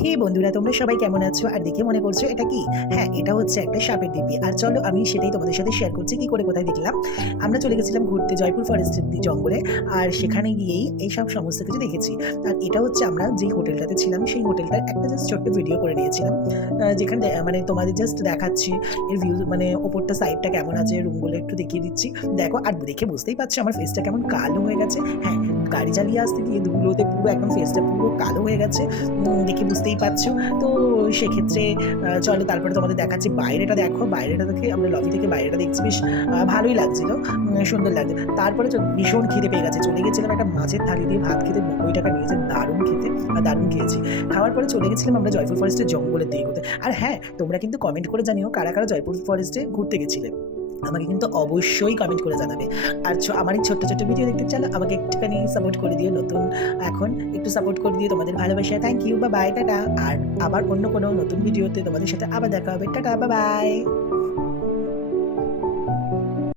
হে বন্ধুরা, তোমরা সবাই কেমন আছো? আর দেখে মনে করছো এটা কি? হ্যাঁ, এটা হচ্ছে একটা সাপের ডিপি। আর চলো আমি সেটাই তোমাদের সাথে শেয়ার করছি কি করে কোথায় দেখলাম। আমরা চলে গেছিলাম ঘুরতে জয়পুর ফরেস্টের জঙ্গলে। আর সেখানে গিয়েই এইসব সমস্ত কিছু দেখেছি। আর এটা হচ্ছে আমরা যেই হোটেলটাতে ছিলাম সেই হোটেলটার একটা জাস্ট ছোট্ট ভিডিও করে নিয়েছিলাম, যেখানে মানে তোমাদের জাস্ট দেখাচ্ছি এর ভিউ, মানে ওপরটা সাইডটা কেমন আছে, রুমগুলো একটু দেখিয়ে দিচ্ছি। দেখো, আর দেখে বুঝতেই পারছো আমার ফেসটা কেমন কালো হয়ে গেছে। হ্যাঁ, গাড়ি চালিয়ে আসতে গিয়ে ধুলোতে পুরো একদম ফেসটা পুরো কালো হয়ে গেছে, দেখে বুঝতেই পারছো। তো সেক্ষেত্রে চলো তারপরে তোমাদের দেখাচ্ছি বাইরেটা। দেখো বাইরেটা দেখে, আমরা লবি থেকে বাইরেটা দেখছি, বেশ ভালোই লাগছিল, সুন্দর লাগছে। তারপরে ভীষণ খিদে পেয়ে গেছে, চলে গেছিলাম একটা মাছের থালি দিয়ে ভাত খেতে, 90 টাকা নিয়েছে, দারুণ খেতে, দারুণ খেয়েছি। খাওয়ার পরে চলে গেছিলাম আমরা জয়পুর ফরেস্টের জঙ্গলের দিকে ঘুরতে। আর হ্যাঁ, তোমরা কিন্তু কমেন্ট করে জানিও কারা কারা জয়পুর ফরেস্টে ঘুরতে গেছিলে, আমাকে কিন্তু অবশ্যই কমেন্ট করে জানাবে। আর আমার এই ছোট্ট ছোট্ট ভিডিও দেখতে চাইলে আমাকে একটুখানি সাপোর্ট করে দিও, নতুন এখন একটু সাপোর্ট করে দিও, তোমাদের ভালোবাসা। থ্যাংক ইউ, বা বাই, টাটা। আর আবার অন্য কোনো নতুন ভিডিওতে তোমাদের সাথে আবার দেখা হবে। টাটা, বা বাই।